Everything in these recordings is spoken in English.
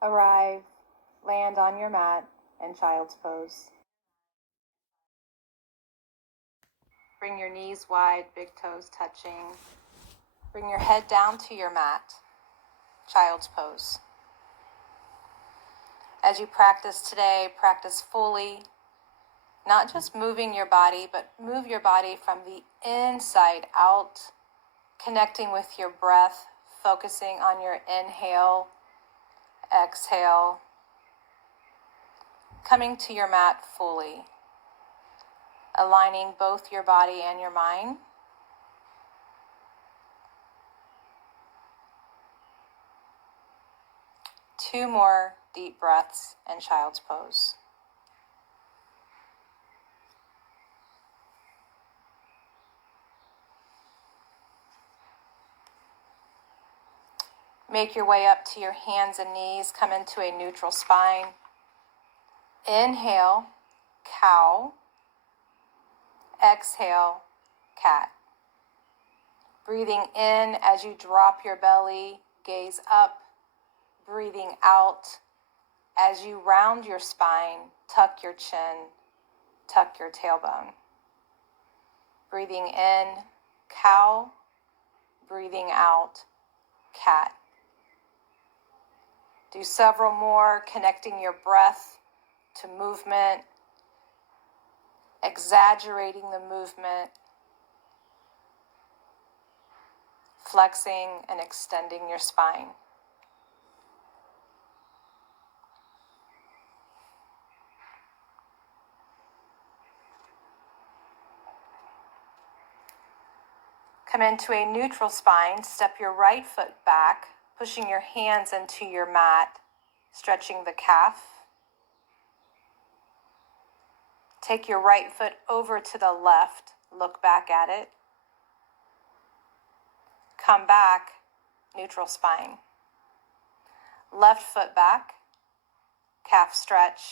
Arrive, land on your mat in child's pose. Bring your knees wide, big toes touching. Bring your head down to your mat, child's pose. As you practice today, practice fully, not just moving your body, but move your body from the inside out, connecting with your breath, focusing on your inhale, exhale, coming to your mat fully, aligning both your body and your mind. Two more deep breaths in child's pose. Make your way up to your hands and knees. Come into a neutral spine. Inhale, cow. Exhale, cat. Breathing in as you drop your belly, gaze up. Breathing out as you round your spine, tuck your chin, tuck your tailbone. Breathing in, cow. Breathing out, cat. Do several more, connecting your breath to movement, exaggerating the movement, flexing and extending your spine. Come into a neutral spine. Step your right foot back, pushing your hands into your mat, stretching the calf. Take your right foot over to the left, look back at it. Come back, neutral spine. Left foot back, calf stretch.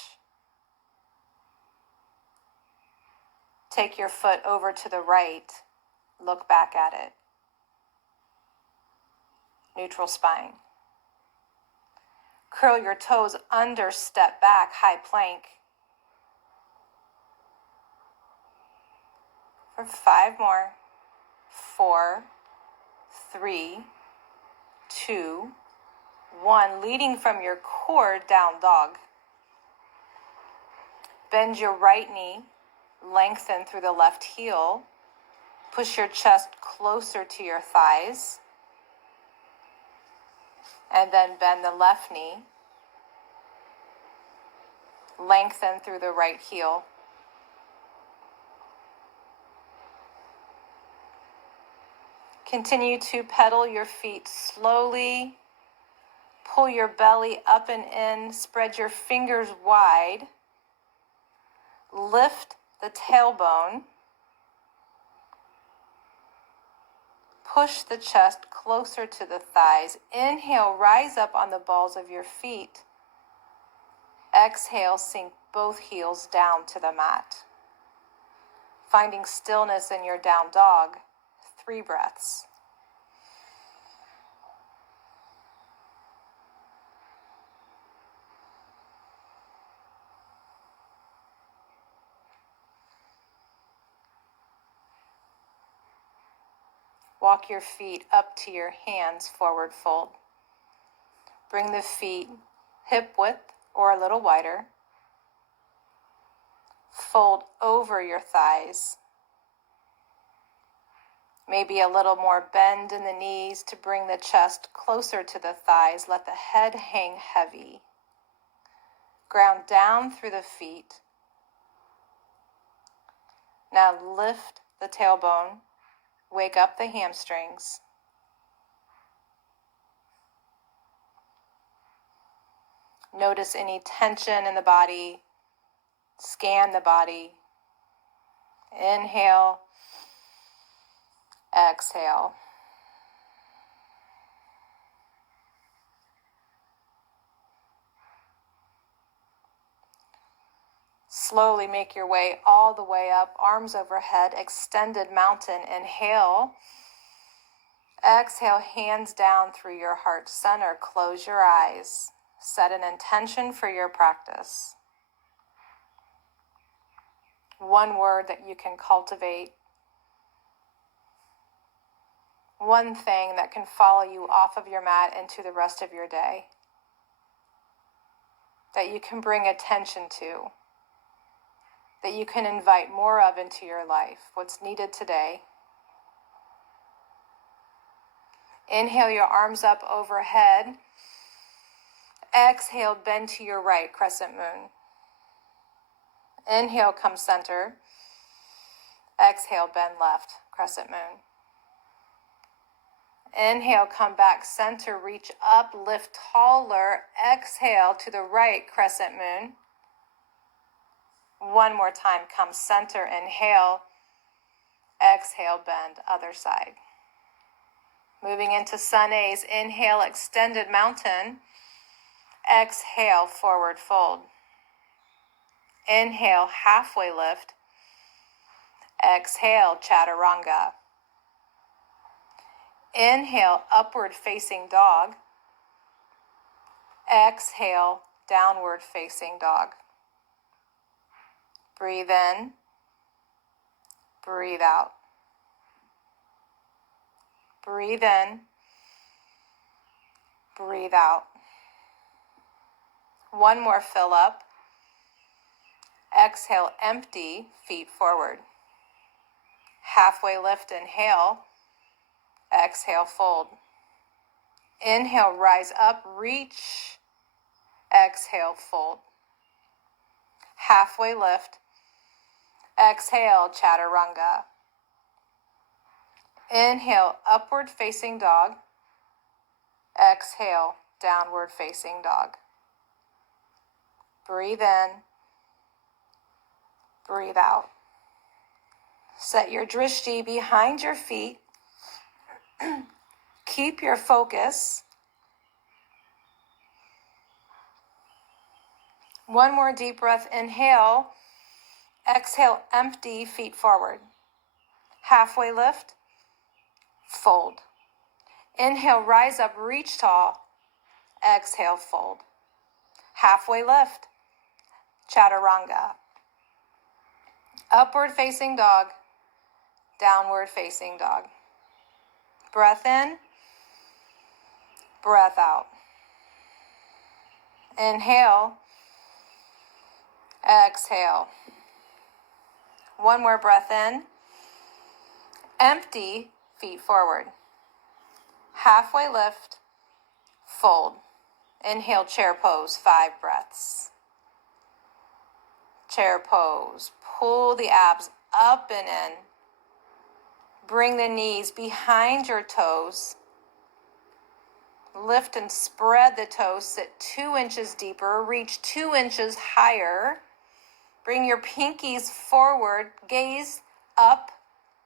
Take your foot over to the right, look back at it. Neutral spine. Curl your toes under, step back, high plank. For 5 more. 4, 3, 2, 1. Leading from your core, down dog. Bend your right knee, lengthen through the left heel. Push your chest closer to your thighs. And then bend the left knee. Lengthen through the right heel. Continue to pedal your feet slowly. Pull your belly up and in. Spread your fingers wide. Lift the tailbone. Push the chest closer to the thighs. Inhale, rise up on the balls of your feet. Exhale, sink both heels down to the mat. Finding stillness in your down dog. 3 breaths. Walk your feet up to your hands, forward fold. Bring the feet hip width or a little wider. Fold over your thighs. Maybe a little more bend in the knees to bring the chest closer to the thighs. Let the head hang heavy. Ground down through the feet. Now lift the tailbone. Wake up the hamstrings. Notice any tension in the body. Scan the body. Inhale. Exhale. Slowly make your way all the way up, arms overhead, extended mountain. Inhale. Exhale, hands down through your heart center. Close your eyes. Set an intention for your practice. One word that you can cultivate. One thing that can follow you off of your mat into the rest of your day. That you can bring attention to. That you can invite more of into your life. What's needed today. Inhale your arms up overhead. Exhale, bend to your right, crescent moon. Inhale, come center. Exhale, bend left, crescent moon. Inhale, come back center, reach up, lift taller. Exhale to the right, crescent moon. One more time, come center, inhale. Exhale, bend, other side. Moving into sun A's, inhale, extended mountain. Exhale, forward fold. Inhale, halfway lift. Exhale, chaturanga. Inhale, upward facing dog. Exhale, downward facing dog. Breathe in. Breathe out. Breathe in. Breathe out. One more fill up. Exhale, empty, feet forward. Halfway lift, inhale. Exhale, fold. Inhale, rise up, reach. Exhale, fold. Halfway lift. Exhale, chaturanga. Inhale, upward facing dog. Exhale, downward facing dog. Breathe in. Breathe out. Set your drishti behind your feet. Keep your focus. One more deep breath. Inhale. Exhale, empty, feet forward. Halfway lift. Fold. Inhale, rise up, reach tall. Exhale, fold. Halfway lift. Chaturanga. Upward facing dog. Downward facing dog. Breath in. Breath out. Inhale. Exhale. One more breath in. Empty, feet forward. Halfway lift. Fold. Inhale, chair pose, 5 breaths. Chair pose. Pull the abs up and in. Bring the knees behind your toes. Lift and spread the toes. Sit 2 inches deeper. Reach 2 inches higher. Bring your pinkies forward. Gaze up.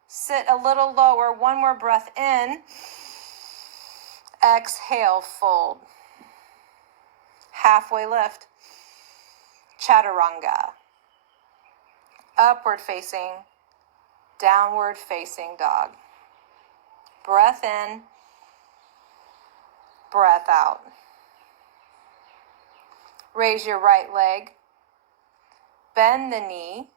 Sit a little lower. One more breath in. Exhale, fold. Halfway lift. Chaturanga. Upward facing. Downward facing dog. Breath in. Breath out. Raise your right leg. Bend the knee.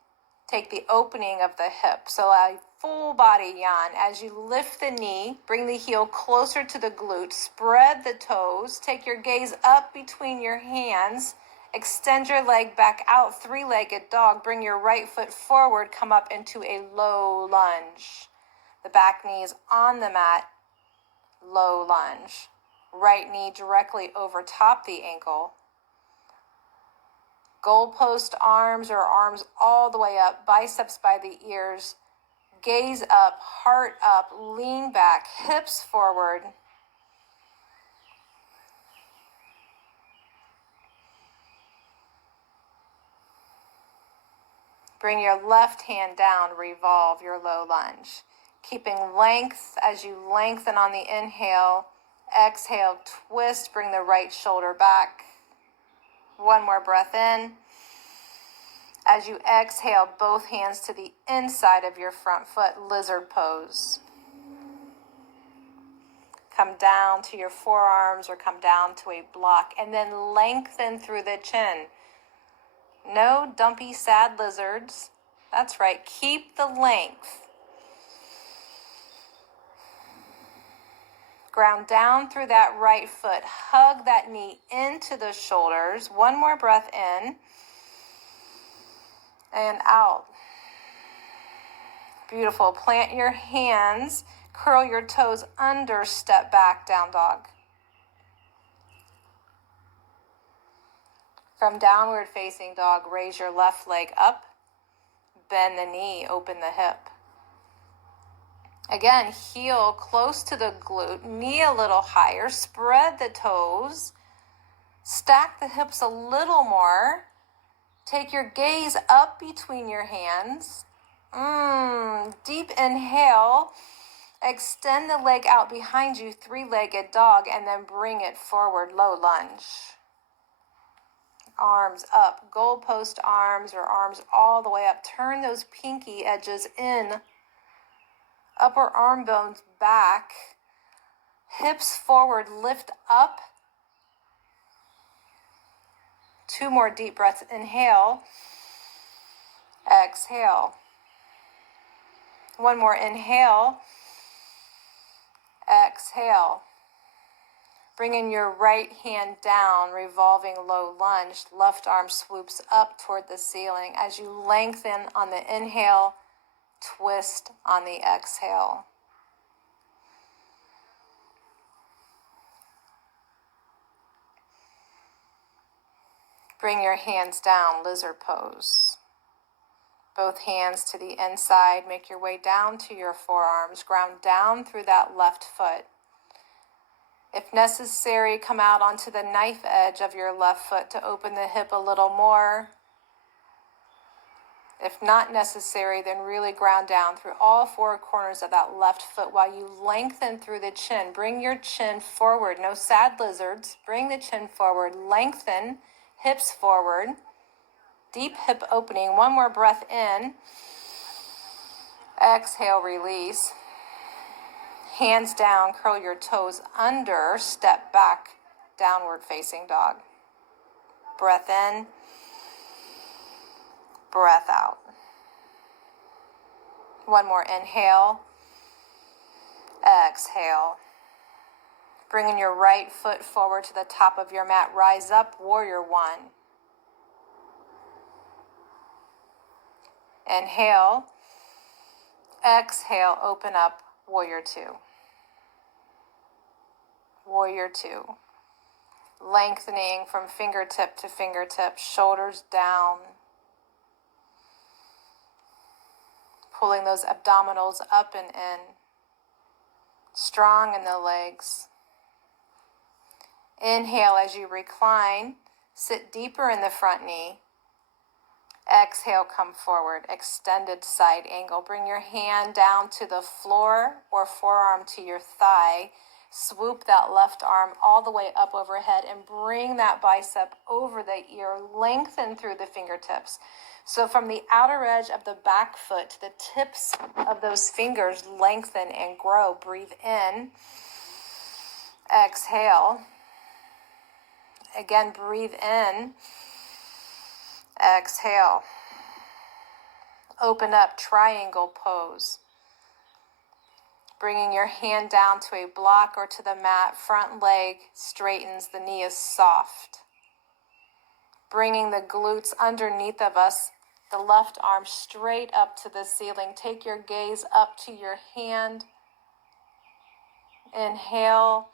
Take the opening of the hip. So a full body yawn. As you lift the knee, bring the heel closer to the glute. Spread the toes. Take your gaze up between your hands. Extend your leg back out, 3-legged dog. Bring your right foot forward. Come up into a low lunge. The back knee is on the mat. Low lunge. Right knee directly over top the ankle. Goalpost arms or arms all the way up, biceps by the ears. Gaze up, heart up, lean back, hips forward. Bring your left hand down, revolve your low lunge. Keeping length as you lengthen on the inhale. Exhale, twist, bring the right shoulder back. One more breath in. As you exhale, both hands to the inside of your front foot, lizard pose. Come down to your forearms or come down to a block, and then lengthen through the chin. No dumpy, sad lizards. That's right, keep the length. Ground down through that right foot. Hug that knee into the shoulders. One more breath in and out. Beautiful. Plant your hands. Curl your toes under. Step back, down dog. From downward facing dog, raise your left leg up. Bend the knee. Open the hip. Again, heel close to the glute, knee a little higher, spread the toes, stack the hips a little more, take your gaze up between your hands, deep inhale, extend the leg out behind you, three-legged dog, and then bring it forward, low lunge. Arms up, goalpost arms or arms all the way up, turn those pinky edges in. Upper arm bones back, hips forward, lift up. 2 more deep breaths. Inhale, exhale. 1 more. Inhale, exhale. Bring in your right hand down, revolving low lunge. Left arm swoops up toward the ceiling. As you lengthen on the inhale, twist on the exhale. Bring your hands down, lizard pose. Both hands to the inside. Make your way down to your forearms. Ground down through that left foot. If necessary, come out onto the knife edge of your left foot to open the hip a little more. If not necessary, then really ground down through all 4 corners of that left foot while you lengthen through the chin. Bring your chin forward. No sad lizards. Bring the chin forward. Lengthen, hips forward. Deep hip opening. 1 more breath in. Exhale, release. Hands down, curl your toes under. Step back, downward facing dog. Breath in. Breath out. 1 more. Inhale. Exhale. Bringing your right foot forward to the top of your mat. Rise up, warrior 1. Inhale. Exhale, open up, warrior 2. Warrior 2. Lengthening from fingertip to fingertip, shoulders down. Pulling those abdominals up and in. Strong in the legs. Inhale as you recline. Sit deeper in the front knee. Exhale, come forward. Extended side angle. Bring your hand down to the floor or forearm to your thigh. Swoop that left arm all the way up overhead and bring that bicep over the ear. Lengthen through the fingertips. So from the outer edge of the back foot to the tips of those fingers, lengthen and grow. Breathe in. Exhale. Again, breathe in. Exhale. Open up, triangle pose. Bringing your hand down to a block or to the mat. Front leg straightens, the knee is soft. Bringing the glutes underneath of us, the left arm straight up to the ceiling. Take your gaze up to your hand. Inhale.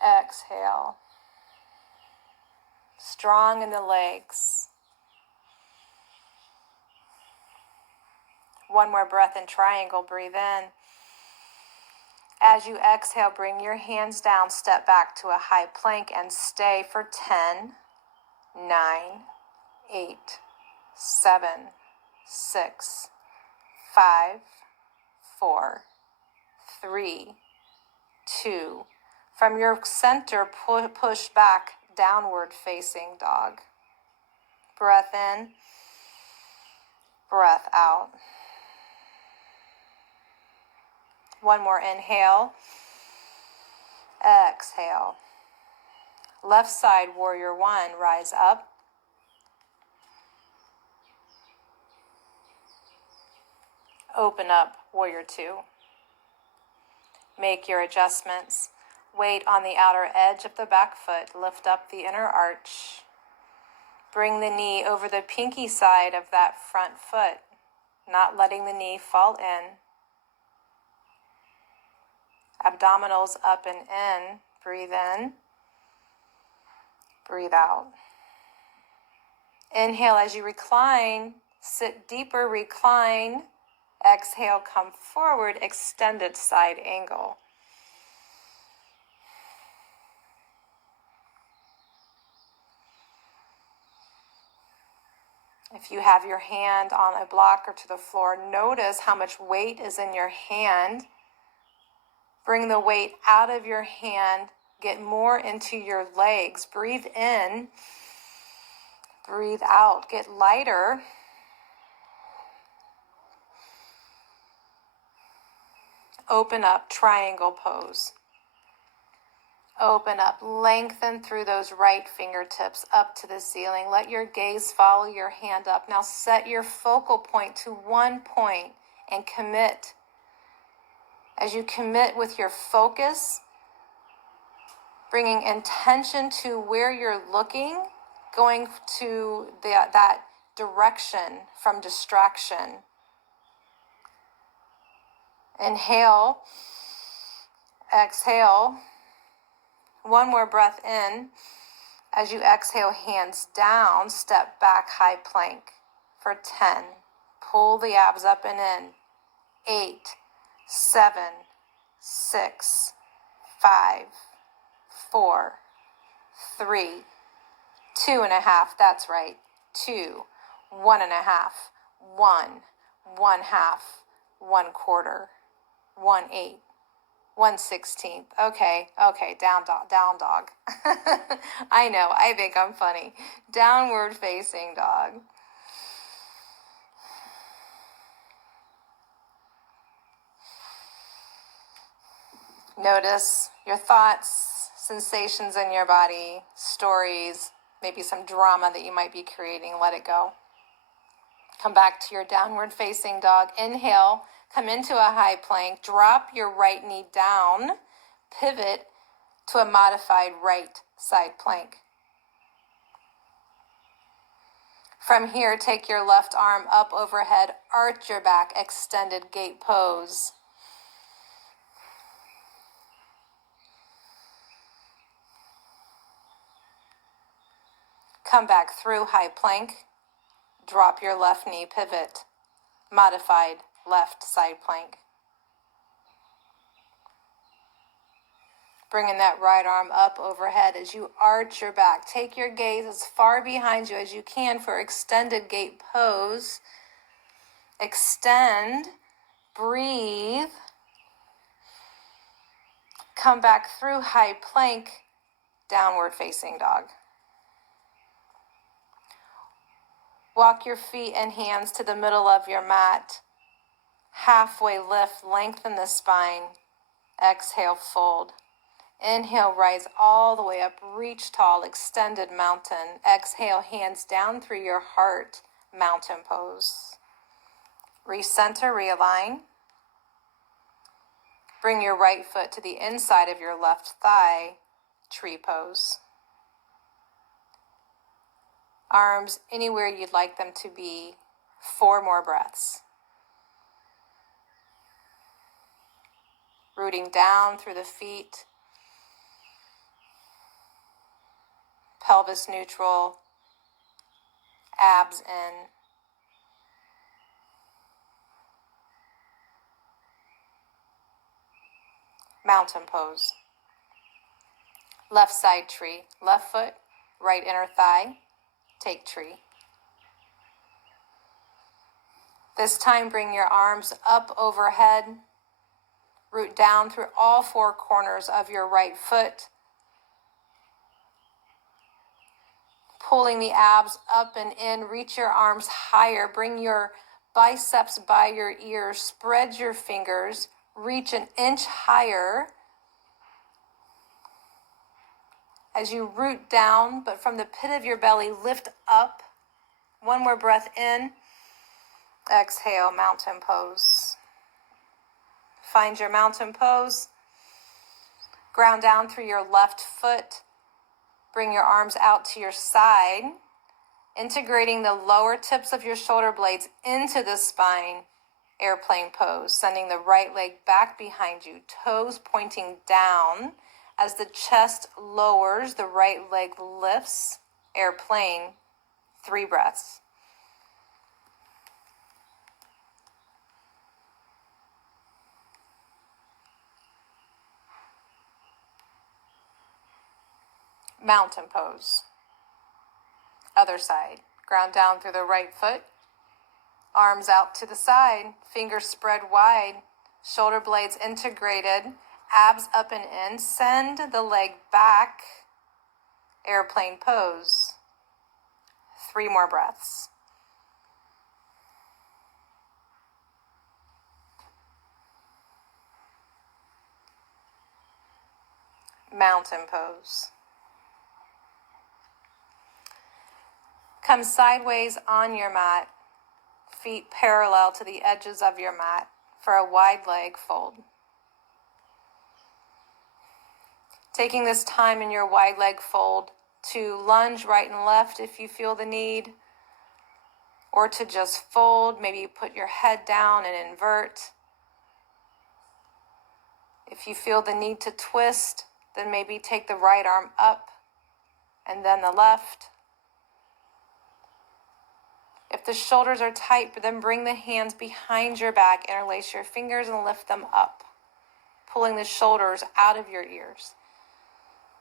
Exhale. Strong in the legs. 1 more breath in triangle. Breathe in. As you exhale, bring your hands down, step back to a high plank and stay for 10, 9, 8, 7, 6, 5, 4, 3, 2. From your center, push back, downward facing dog. Breath in, breath out. One more inhale, exhale. Left side, warrior one, rise up. Open up, warrior two. Make your adjustments. Weight on the outer edge of the back foot. Lift up the inner arch. Bring the knee over the pinky side of that front foot, not letting the knee fall in. Abdominals up and in. Breathe in. Breathe out. Inhale as you recline. Sit deeper, recline. Exhale, come forward, extended side angle. If you have your hand on a block or to the floor, notice how much weight is in your hand. Bring the weight out of your hand. Get more into your legs. Breathe in. Breathe out. Get lighter. Open up, triangle pose. Open up, lengthen through those right fingertips up to the ceiling. Let your gaze follow your hand up. Now set your focal point to one point and commit. As you commit with your focus, bringing intention to where you're looking, going to that direction from distraction. Inhale, exhale. One more breath in. As you exhale, hands down, step back, high plank for 10. Pull the abs up and in. 8, 7, 6, 5, 4, 3, 2.5. That's right. 2, 1.5, 1, 1/2, 1/4, 1/8. 1/16. Okay, down dog. I know, I think I'm funny. Downward facing dog. Notice your thoughts, sensations in your body, stories, maybe some drama that you might be creating. Let it go. Come back to your downward facing dog. Inhale. Come into a high plank, drop your right knee down, pivot to a modified right side plank. From here, take your left arm up overhead, arch your back, extended gate pose. Come back through high plank, drop your left knee, pivot, modified left side plank. Bringing that right arm up overhead as you arch your back. Take your gaze as far behind you as you can for extended gate pose. Extend, breathe. Come back through high plank, downward facing dog. Walk your feet and hands to the middle of your mat. Halfway lift, lengthen the spine. Exhale, fold. Inhale, rise all the way up, reach tall, extended mountain. Exhale, hands down through your heart, mountain pose. Recenter, realign. Bring your right foot to the inside of your left thigh, tree pose. Arms anywhere you'd like them to be. 4 more breaths. Rooting down through the feet. Pelvis neutral. Abs in. Mountain pose. Left side tree. Left foot, right inner thigh. Take tree. This time, bring your arms up overhead. Root down through all 4 corners of your right foot. Pulling the abs up and in, reach your arms higher, bring your biceps by your ears, spread your fingers, reach an inch higher as you root down, but from the pit of your belly, lift up. One more breath in. Exhale, mountain pose. Find your mountain pose. Ground down through your left foot. Bring your arms out to your side, integrating the lower tips of your shoulder blades into the spine. Airplane pose, sending the right leg back behind you, toes pointing down. As the chest lowers, the right leg lifts. Airplane, 3 breaths. Mountain pose. Other side. Ground down through the right foot. Arms out to the side. Fingers spread wide. Shoulder blades integrated. Abs up and in. Send the leg back. Airplane pose. 3 more breaths. Mountain pose. Come sideways on your mat, feet parallel to the edges of your mat for a wide leg fold. Taking this time in your wide leg fold to lunge right and left if you feel the need, or to just fold, maybe put your head down and invert. If you feel the need to twist, then maybe take the right arm up and then the left. If the shoulders are tight, then bring the hands behind your back, interlace your fingers and lift them up, pulling the shoulders out of your ears.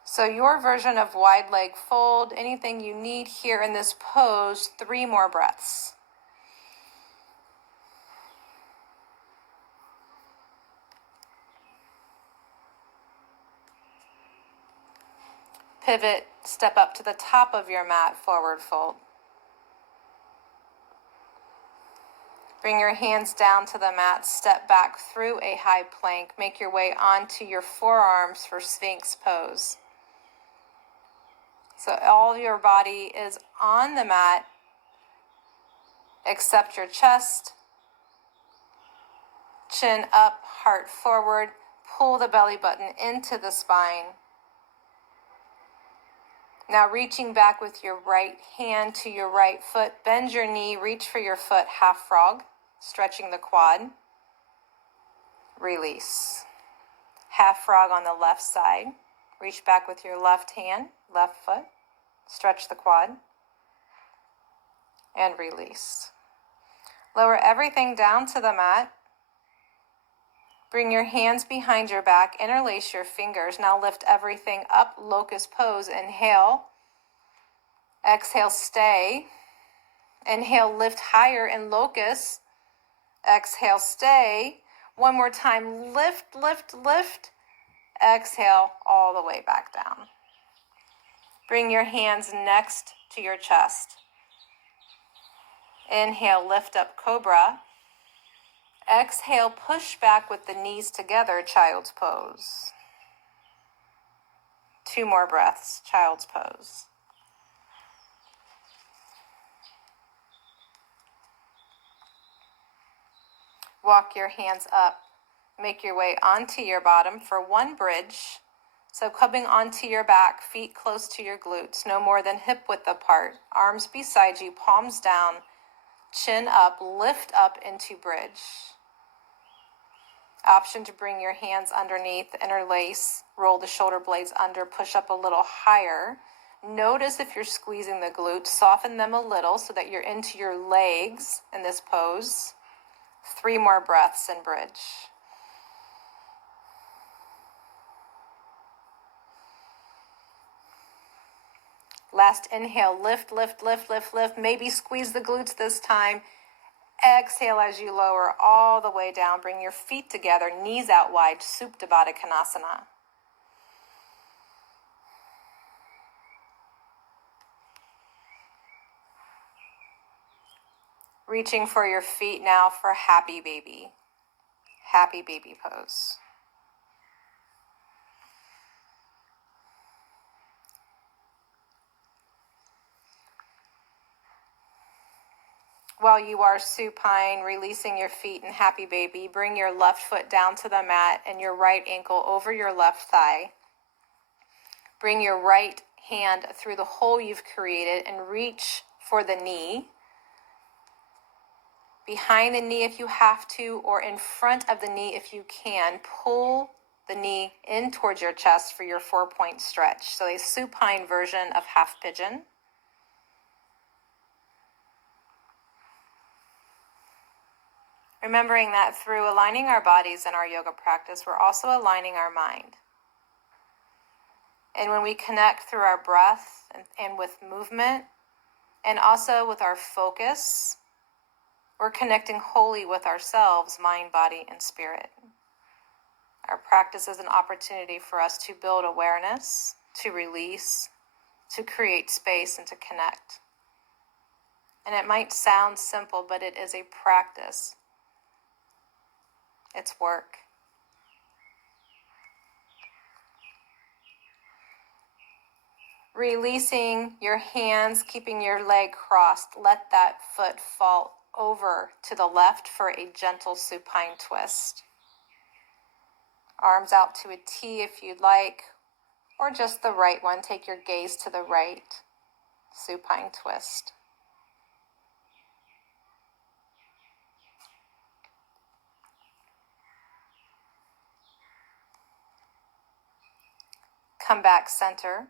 So your version of wide leg fold, anything you need here in this pose, 3 more breaths. Pivot, step up to the top of your mat, forward fold. Bring your hands down to the mat, step back through a high plank. Make your way onto your forearms for Sphinx pose. So all your body is on the mat except your chest. Chin up, heart forward. Pull the belly button into the spine. Now reaching back with your right hand to your right foot. Bend your knee, reach for your foot, half frog. Stretching the quad. Release. Half frog on the left side. Reach back with your left hand, left foot. Stretch the quad. And release. Lower everything down to the mat. Bring your hands behind your back. Interlace your fingers. Now lift everything up. Locust pose. Inhale. Exhale, stay. Inhale, lift higher in locust. Exhale, stay. One more time, lift, lift, lift. Exhale, all the way back down. Bring your hands next to your chest. Inhale, lift up, cobra. Exhale, push back with the knees together, child's pose. 2 more breaths, child's pose. Walk your hands up. Make your way onto your bottom for 1 bridge. So coming onto your back, feet close to your glutes, no more than hip width apart. Arms beside you, palms down, chin up, lift up into bridge. Option to bring your hands underneath, interlace, roll the shoulder blades under, push up a little higher. Notice if you're squeezing the glutes, soften them a little so that you're into your legs in this pose. 3 more breaths in bridge. Last inhale, lift, lift, lift, lift, lift. Maybe squeeze the glutes this time. Exhale as you lower all the way down. Bring your feet together, knees out wide, Supta Baddha Konasana. Reaching for your feet now for happy baby. Happy baby pose. While you are supine, releasing your feet in happy baby, bring your left foot down to the mat and your right ankle over your left thigh. Bring your right hand through the hole you've created and reach for the knee. Behind the knee if you have to, or in front of the knee if you can. Pull the knee in towards your chest for your 4-point stretch. So a supine version of half pigeon. Remembering that through aligning our bodies in our yoga practice, we're also aligning our mind. And when we connect through our breath and with movement, and also with our focus, we're connecting wholly with ourselves, mind, body, and spirit. Our practice is an opportunity for us to build awareness, to release, to create space, and to connect. And it might sound simple, but it is a practice. It's work. Releasing your hands, keeping your leg crossed. Let that foot fall over to the left for a gentle supine twist. Arms out to a T if you'd like, or just the right one. Take your gaze to the right. Supine twist. Come back center.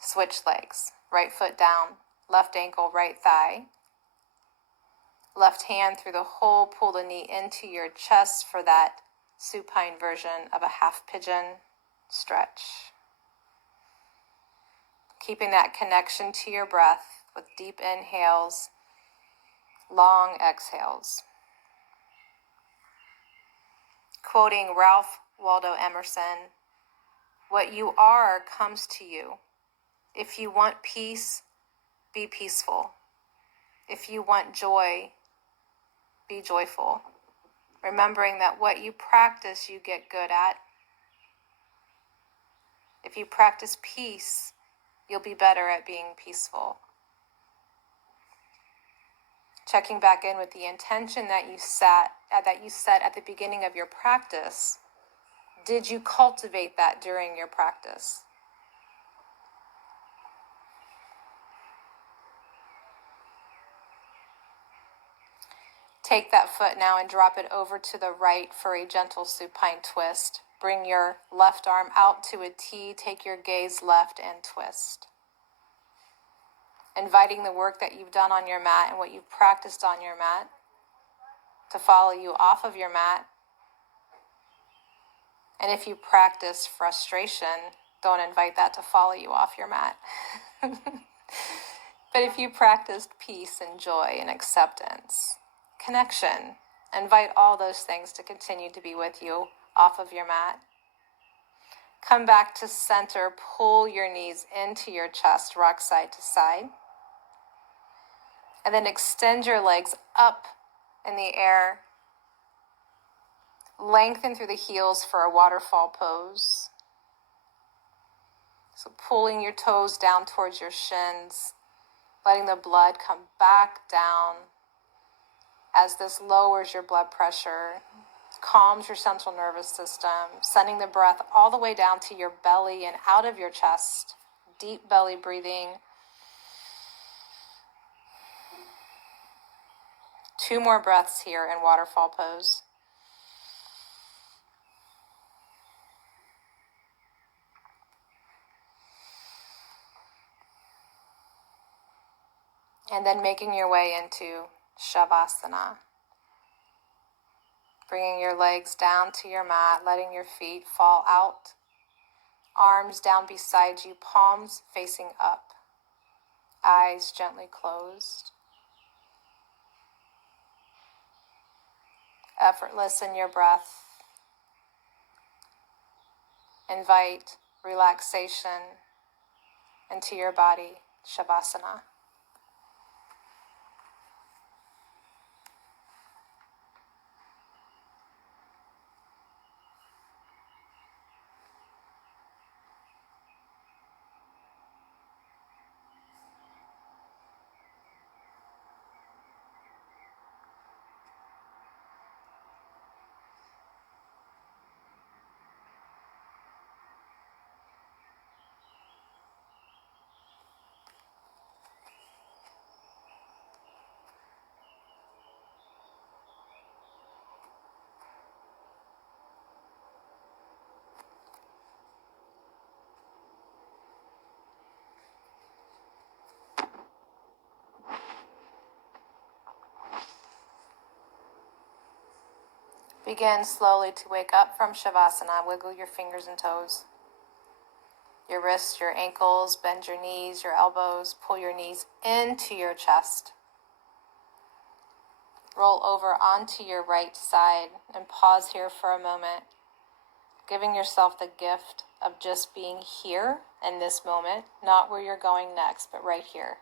Switch legs. Right foot down, left ankle, right thigh. Left hand through the hole, pull the knee into your chest for that supine version of a half pigeon stretch. Keeping that connection to your breath with deep inhales, long exhales. Quoting Ralph Waldo Emerson, "What you are comes to you. If you want peace, be peaceful. If you want joy, be joyful." Remembering that what you practice, you get good at. If you practice peace, you'll be better at being peaceful. Checking back in with the intention that you set at the beginning of your practice. Did you cultivate that during your practice? Take that foot now and drop it over to the right for a gentle supine twist. Bring your left arm out to a T. Take your gaze left and twist. Inviting the work that you've done on your mat and what you've practiced on your mat to follow you off of your mat. And if you practice frustration, don't invite that to follow you off your mat. But if you practiced peace and joy and acceptance, connection, invite all those things to continue to be with you off of your mat. Come back to center, pull your knees into your chest, rock side to side. And then extend your legs up in the air. Lengthen through the heels for a waterfall pose. So pulling your toes down towards your shins, letting the blood come back down as this lowers your blood pressure, calms your central nervous system, sending the breath all the way down to your belly and out of your chest. Deep belly breathing. 2 more breaths here in waterfall pose. And then making your way into Shavasana. Bringing your legs down to your mat, letting your feet fall out. Arms down beside you, palms facing up. Eyes gently closed. Effortless in your breath. Invite relaxation into your body, Shavasana. Begin slowly to wake up from Shavasana. Wiggle your fingers and toes, your wrists, your ankles, bend your knees, your elbows, pull your knees into your chest. Roll over onto your right side and pause here for a moment, giving yourself the gift of just being here in this moment, not where you're going next, but right here.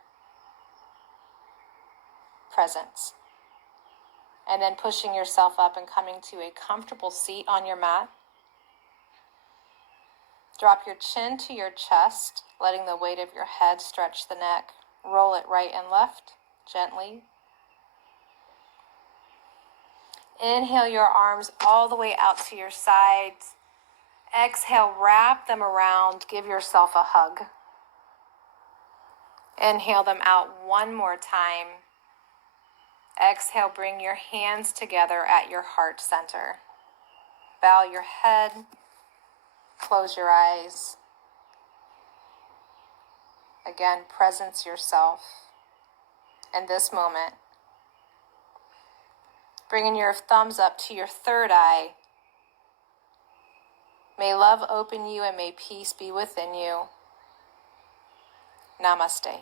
Presence. And then pushing yourself up and coming to a comfortable seat on your mat. Drop your chin to your chest, letting the weight of your head stretch the neck. Roll it right and left, gently. Inhale your arms all the way out to your sides. Exhale, wrap them around. Give yourself a hug. Inhale them out one more time. Exhale, bring your hands together at your heart center. Bow your head. Close your eyes. Again, presence yourself in this moment. Bringing your thumbs up to your third eye. May love open you and may peace be within you. Namaste.